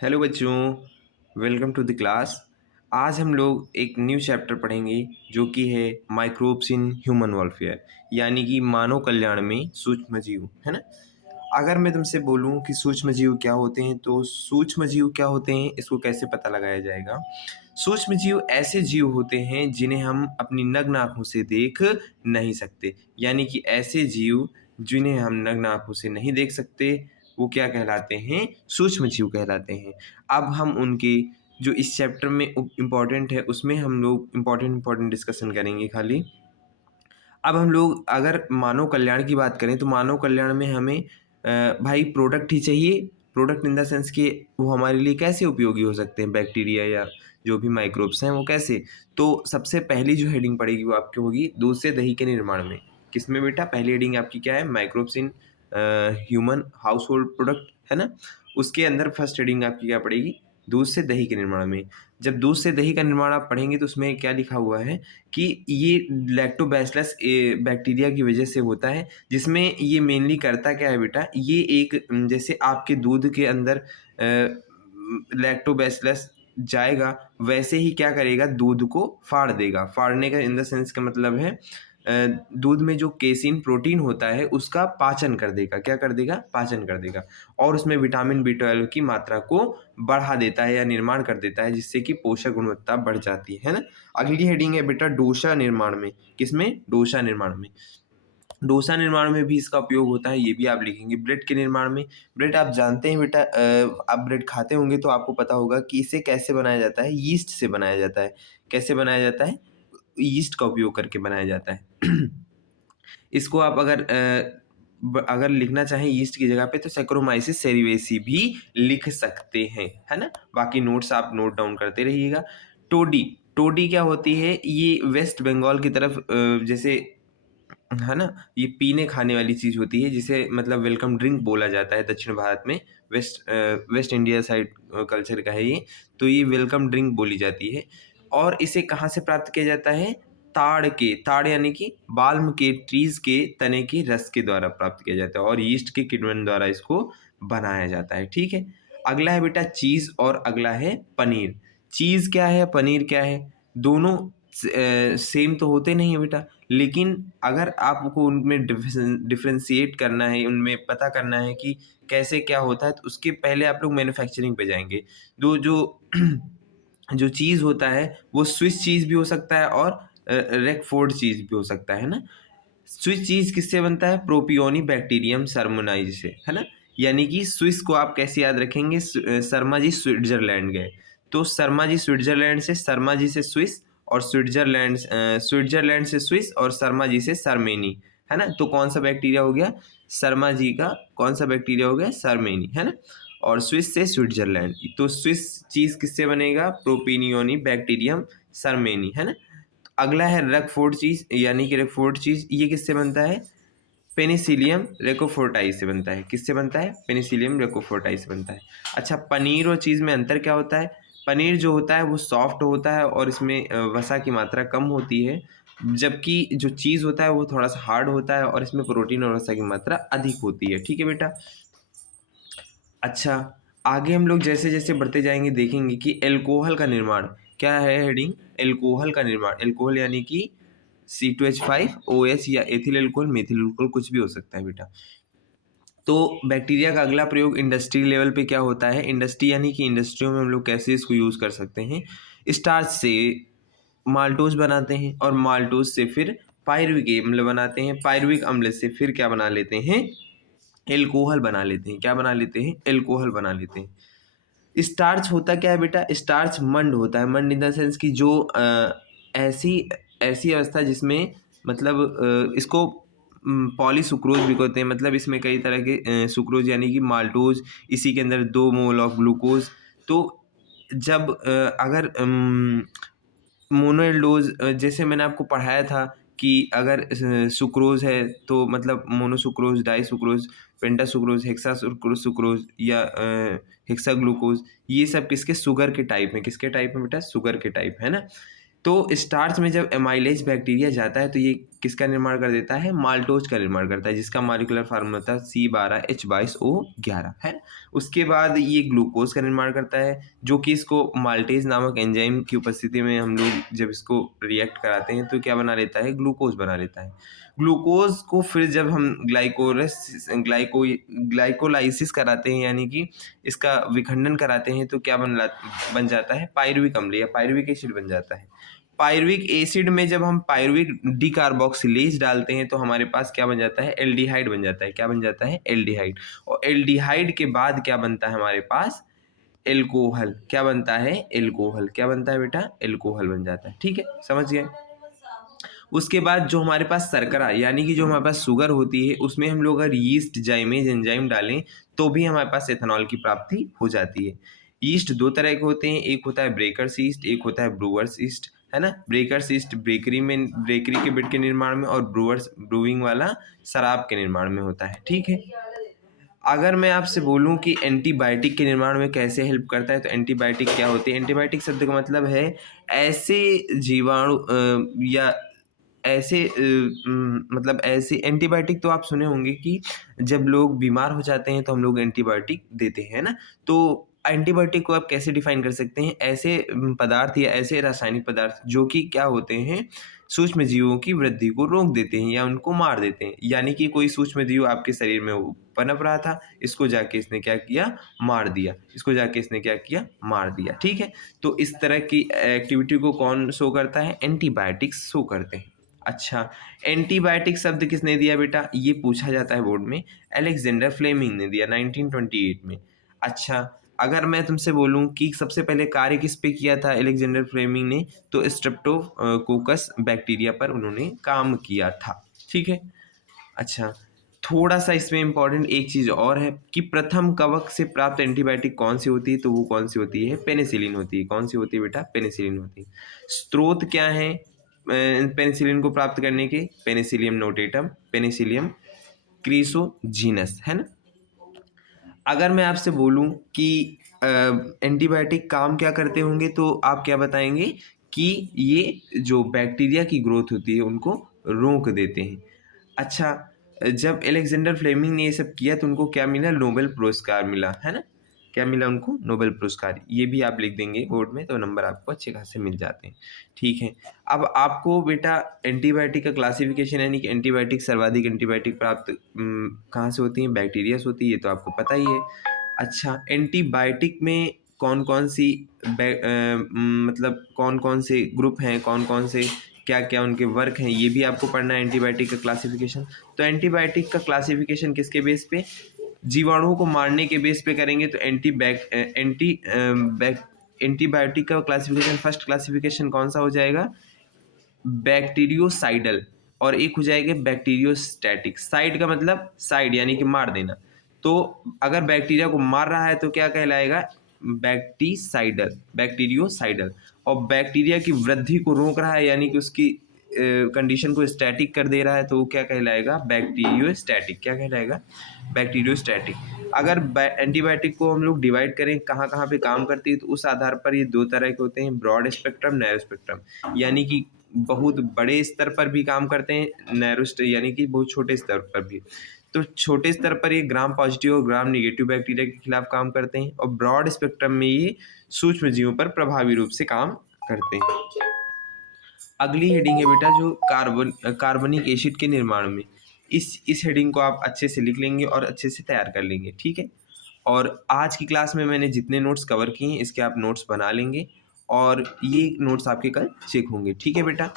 Hello बच्चों, welcome to the class. आज हम लोग एक न्यू चैप्टर पढ़ेंगे जो कि है माइक्रोब्स इन ह्यूमन वेलफेयर, यानी कि मानव कल्याण में सूक्ष्म जीव, है ना। अगर मैं तुमसे बोलूं कि सूक्ष्म जीव क्या होते हैं तो सूक्ष्म जीव क्या होते हैं इसको कैसे पता लगाया जाएगा। सूक्ष्म जीव ऐसे जीव होते हैं जिन्हें हम अपनी नग्न आंखों से देख नहीं सकते, यानी कि ऐसे जीव जिन्हें हम नग्न आंखों से नहीं देख सकते वो क्या कहलाते हैं, सूक्ष्म जीव कहलाते हैं। अब हम उनके जो इस चैप्टर में इम्पॉर्टेंट है उसमें हम लोग इम्पॉर्टेंट डिस्कशन करेंगे खाली। अब हम लोग अगर मानव कल्याण की बात करें तो मानव कल्याण में हमें भाई प्रोडक्ट ही चाहिए। प्रोडक्ट इन द सेंस कि वो हमारे लिए कैसे उपयोगी हो सकते हैं, बैक्टीरिया या जो भी माइक्रोब्स हैं वो कैसे। तो सबसे पहली जो हेडिंग पड़ेगी वो आपकी होगी दूध से दही के निर्माण में। किसमें बेटा? पहली हेडिंग आपकी क्या है? Microbes in human house hold product, है ना। उसके अंदर फर्स्ट हेडिंग आपकी क्या पड़ेगी? दूध से दही के निर्माण में। जब दूध से दही का निर्माण आप पढ़ेंगे तो उसमें क्या लिखा हुआ है कि ये लैक्टोबैसिलस बैक्टीरिया की वजह से होता है, जिसमें ये मेनली करता क्या है बेटा, ये एक जैसे आपके दूध के अंदर लैक्टोबैसिलस जाएगा वैसे ही क्या करेगा, दूध को फाड़ देगा। फाड़ने का इन द सेंस का मतलब है दूध में जो केसिन प्रोटीन होता है उसका पाचन कर देगा। क्या कर देगा? पाचन कर देगा। और उसमें विटामिन बी 12 की मात्रा को बढ़ा देता है या निर्माण कर देता है, जिससे कि पोषक गुणवत्ता बढ़ जाती है ना। अगली हेडिंग है बेटा डोसा निर्माण में। किसमें? डोसा निर्माण में। डोसा निर्माण में भी इसका उपयोग होता है, ये भी आप लिखेंगे। ब्रेड के निर्माण में। ब्रेड आप जानते हैं बेटा, आप ब्रेड खाते होंगे तो आपको पता होगा कि इसे कैसे बनाया जाता है, यीस्ट से बनाया जाता है। कैसे बनाया जाता है? यीस्ट का उपयोग करके बनाया जाता है। इसको आप अगर लिखना चाहें यीस्ट की जगह पे तो सैक्रोमाइसिस सेरिवेसी भी लिख सकते हैं, है ना। बाकी नोट्स आप नोट डाउन करते रहिएगा। टोडी। टोडी क्या होती है? ये वेस्ट बंगाल की तरफ जैसे, है ना, ये पीने खाने वाली चीज़ होती है जिसे मतलब वेलकम ड्रिंक बोला जाता है दक्षिण भारत में। वेस्ट इंडिया साइड कल्चर का है ये। तो ये वेलकम ड्रिंक बोली जाती है। और इसे कहाँ से प्राप्त किया जाता है? ताड़ यानी कि बाल्म के ट्रीज के तने के रस के द्वारा प्राप्त किया जाता है और यीस्ट के किण्वन द्वारा इसको बनाया जाता है। ठीक है। अगला है बेटा चीज और अगला है पनीर। चीज क्या है, पनीर क्या है? दोनों सेम तो होते नहीं है बेटा, लेकिन अगर आपको उनमें डिफ्रेंशिएट करना है, उनमें पता करना है कि कैसे क्या होता है, तो उसके पहले आप लोग मैन्युफैक्चरिंग पे जाएंगे। दो जो जो चीज़ होता है वो स्विस चीज़ भी हो सकता है और रेकफोर्ड चीज़ भी हो सकता है ना। स्विस चीज़ किससे बनता है? प्रोपियोनी बैक्टीरियम सरमोनाइज से, है ना। यानी कि स्विस को आप कैसे याद रखेंगे? शर्मा जी स्विट्जरलैंड गए तो शर्मा जी स्विट्जरलैंड से, शर्मा जी से स्विस, और स्विट्जरलैंड से स्विस, और शर्मा जी से सरमेनी, है ना। तो कौन सा बैक्टीरिया हो गया? शर्मा जी का कौन सा बैक्टीरिया हो गया? सरमेनी, है ना। और स्विस से स्विट्जरलैंड, तो स्विस चीज़ किससे बनेगा? प्रोपिनियोनी बैक्टीरियम सरमेनी, है ना। अगला है रकफोर्ड चीज़, यानी कि रकफोर्ड चीज़ ये किससे बनता है? पेनिसिलियम रेकोफोर्टाई से बनता है। किससे बनता है? पेनिसिलियम रेकोफोर्टाई से बनता है। अच्छा, पनीर और चीज़ में अंतर क्या होता है? पनीर जो होता है वो सॉफ्ट होता है और इसमें वसा की मात्रा कम होती है, जबकि जो चीज़ होता है वो थोड़ा सा हार्ड होता है और इसमें प्रोटीन और वसा की मात्रा अधिक होती है। ठीक है बेटा। अच्छा, आगे हम लोग जैसे जैसे बढ़ते जाएंगे देखेंगे कि एल्कोहल का निर्माण क्या है। हेडिंग एल्कोहल का निर्माण। एल्कोहल यानी कि C2H5OH या एथिल एल्कोहल, मेथिल एल्कोहल, कुछ भी हो सकता है बेटा। तो बैक्टीरिया का अगला प्रयोग इंडस्ट्री लेवल पे क्या होता है? इंडस्ट्री यानी कि इंडस्ट्रियों में हम लोग कैसे इसको यूज़ कर सकते हैं। स्टार्च से माल्टोज बनाते हैं और माल्टोज से फिर पायरुविक अम्ल बनाते हैं। पायरुविक अम्ल से फिर क्या बना लेते हैं? एल्कोहल बना लेते हैं। क्या बना लेते हैं? एल्कोहल बना लेते हैं। स्टार्च होता क्या है बेटा? स्टार्च मंड होता है। मंड इन द सेंस कि जो ऐसी ऐसी अवस्था जिसमें मतलब इसको पॉलीसुक्रोज भी कहते हैं, मतलब इसमें कई तरह के सुक्रोज यानी कि माल्टोज, इसी के अंदर 2 मोल ऑफ ग्लूकोज। तो जब अगर मोनोएल्डोज, जैसे मैंने आपको पढ़ाया था कि अगर सुक्रोज है तो मतलब मोनोसुक्रोज, डाईसुक्रोज, पेंटासुक्रोज, हेक्सा सुक्रोज या हेक्सा ग्लूकोज, ये सब किसके? शुगर के टाइप में। किसके टाइप में बेटा? शुगर के टाइप, है ना। तो स्टार्च में जब एमाइलेज बैक्टीरिया जाता है तो ये किसका निर्माण कर देता है, माल्टोज का निर्माण करता है, जिसका मॉलिक्यूलर फार्मूला होता है C12H22O11 है। उसके बाद ये ग्लूकोज का निर्माण करता है, जो कि इसको माल्टेज नामक एंजाइम की उपस्थिति में हम लोग जब इसको रिएक्ट कराते हैं तो क्या बना लेता है, ग्लूकोज बना लेता है। ग्लूकोज को फिर जब हम ग्लाइकोलाइसिस कराते हैं, यानी कि इसका विखंडन कराते हैं, तो क्या बन जाता है, पायरुविक अम्ल या पायरुविक एसिड बन जाता है। पायरुविक एसिड में जब हम पायरुविक डिकार्बोक्सिलेज डालते हैं तो हमारे पास क्या बन जाता है, एल्डिहाइड बन जाता है। क्या बन जाता है, एल्डिहाइड। और एल्डिहाइड के बाद क्या बनता है हमारे पास, एल्कोहल। क्या बनता है, एल्कोहल। क्या बनता है बेटा, एल्कोहल बन जाता है। ठीक है, समझ गए। उसके बाद जो हमारे पास शर्करा यानी कि जो हमारे पास शुगर होती है, उसमें हम लोग अगर यीस्ट जाइमेज एंजाइम डालें तो भी हमारे पास एथेनॉल की प्राप्ति हो जाती है। यीस्ट दो तरह के होते हैं, एक होता है ब्रेकर्स यीस्ट, एक होता है ब्रूअर्स यीस्ट, है ना। ब्रेकर्स यीस्ट ब्रेकरी के बिट के निर्माण में, और ब्रूअर्स ब्रूइंग वाला शराब के निर्माण में होता है। ठीक है। अगर मैं आपसे बोलूं कि एंटीबायोटिक के निर्माण में कैसे हेल्प करता है, तो एंटीबायोटिक क्या होती है, एंटीबायोटिक शब्द का मतलब है ऐसे जीवाणु या ऐसे मतलब ऐसे एंटीबायोटिक तो आप सुने होंगे कि जब लोग बीमार हो जाते हैं तो हम लोग एंटीबायोटिक देते हैं, ना। तो एंटीबायोटिक को आप कैसे डिफाइन कर सकते हैं, ऐसे पदार्थ या ऐसे रासायनिक पदार्थ जो कि क्या होते हैं, सूक्ष्म जीवों की वृद्धि को रोक देते हैं या उनको मार देते हैं। यानी कि कोई सूक्ष्म जीव आपके शरीर में वो पनप रहा था, इसको जाके इसने क्या किया, मार दिया। इसको जाके इसने क्या किया, मार दिया। ठीक है। तो इस तरह की एक्टिविटी को कौन शो करता है, एंटीबायोटिक्स शो करते हैं। अच्छा, एंटीबायोटिक शब्द किसने दिया बेटा, ये पूछा जाता है बोर्ड में। अलेक्जेंडर फ्लेमिंग ने दिया 1928 में। अच्छा, अगर मैं तुमसे बोलूं कि सबसे पहले कार्य किस पे किया था अलेक्जेंडर फ्लेमिंग ने, तो स्ट्रेप्टोकोकस बैक्टीरिया पर उन्होंने काम किया था। ठीक है। अच्छा, थोड़ा सा इसमें इंपॉर्टेंट एक चीज़ और है कि प्रथम कवक से प्राप्त एंटीबायोटिक कौन सी होती है, तो वो कौन सी होती है, पेनिसिलिन होती है। कौन सी होती है बेटा, पेनिसिलिन होती है। स्रोत क्या है पेनिसिलिन को प्राप्त करने के, पेनिसिलियम नोटेटम, पेनिसिलियम क्रिसोजीनस, है ना। अगर मैं आपसे बोलूं कि एंटीबायोटिक काम क्या करते होंगे, तो आप क्या बताएंगे कि ये जो बैक्टीरिया की ग्रोथ होती है उनको रोक देते हैं। अच्छा, जब अलेक्जेंडर फ्लेमिंग ने ये सब किया तो उनको क्या मिला, नोबेल पुरस्कार मिला, है ना। क्या मिला उनको, नोबेल पुरस्कार। ये भी आप लिख देंगे बोर्ड में तो नंबर आपको अच्छे खासे मिल जाते हैं। ठीक है। अब आपको बेटा एंटीबायोटिक का क्लासिफिकेशन, यानी कि एंटीबायोटिक सर्वाधिक एंटीबायोटिक प्राप्त कहाँ से होती हैं, बैक्टीरिया से होती है, ये तो आपको पता ही है। अच्छा, एंटीबायोटिक में कौन कौन सी मतलब कौन कौन से ग्रुप हैं, कौन कौन से क्या क्या उनके वर्क हैं, ये भी आपको पढ़ना है, एंटीबायोटिक का क्लासिफिकेशन। तो एंटीबायोटिक का क्लासिफिकेशन किसके बेस पे, जीवाणुओं को मारने के बेस पे करेंगे तो एंटीबायोटिक का क्लासिफिकेशन, फर्स्ट क्लासिफिकेशन कौन सा हो जाएगा, बैक्टीरियोसाइडल। और एक हो जाएगा बैक्टीरियोस्टैटिक। साइड का मतलब साइड यानी कि मार देना। तो अगर बैक्टीरिया को मार रहा है तो क्या कहलाएगा, बैक्टीसाइडल, बैक्टीरियोसाइडल। और बैक्टीरिया की वृद्धि को रोक रहा है यानी कि उसकी कंडीशन को स्टैटिक कर दे रहा है, तो वो क्या कहलाएगा, बैक्टीरियोस्टैटिक। क्या कहलाएगा, बैक्टीरियोस्टैटिक। अगर एंटीबायोटिक को हम लोग डिवाइड करें कहाँ कहाँ पे काम करती है, तो उस आधार पर ये दो तरह के होते हैं, ब्रॉड स्पेक्ट्रम, नैरो स्पेक्ट्रम। यानी कि बहुत बड़े स्तर पर भी काम करते हैं, नैरो यानी कि बहुत छोटे स्तर पर भी। तो छोटे स्तर पर ये ग्राम पॉजिटिव और ग्राम निगेटिव बैक्टीरिया के खिलाफ काम करते हैं, और ब्रॉड स्पेक्ट्रम में ये सूक्ष्म जीवों पर प्रभावी रूप से काम करते हैं। अगली हेडिंग है बेटा जो कार्बनिक एसिड के निर्माण में। इस हेडिंग को आप अच्छे से लिख लेंगे और अच्छे से तैयार कर लेंगे। ठीक है। और आज की क्लास में मैंने जितने नोट्स कवर किए हैं इसके आप नोट्स बना लेंगे, और ये नोट्स आपके कल चेक होंगे। ठीक है बेटा।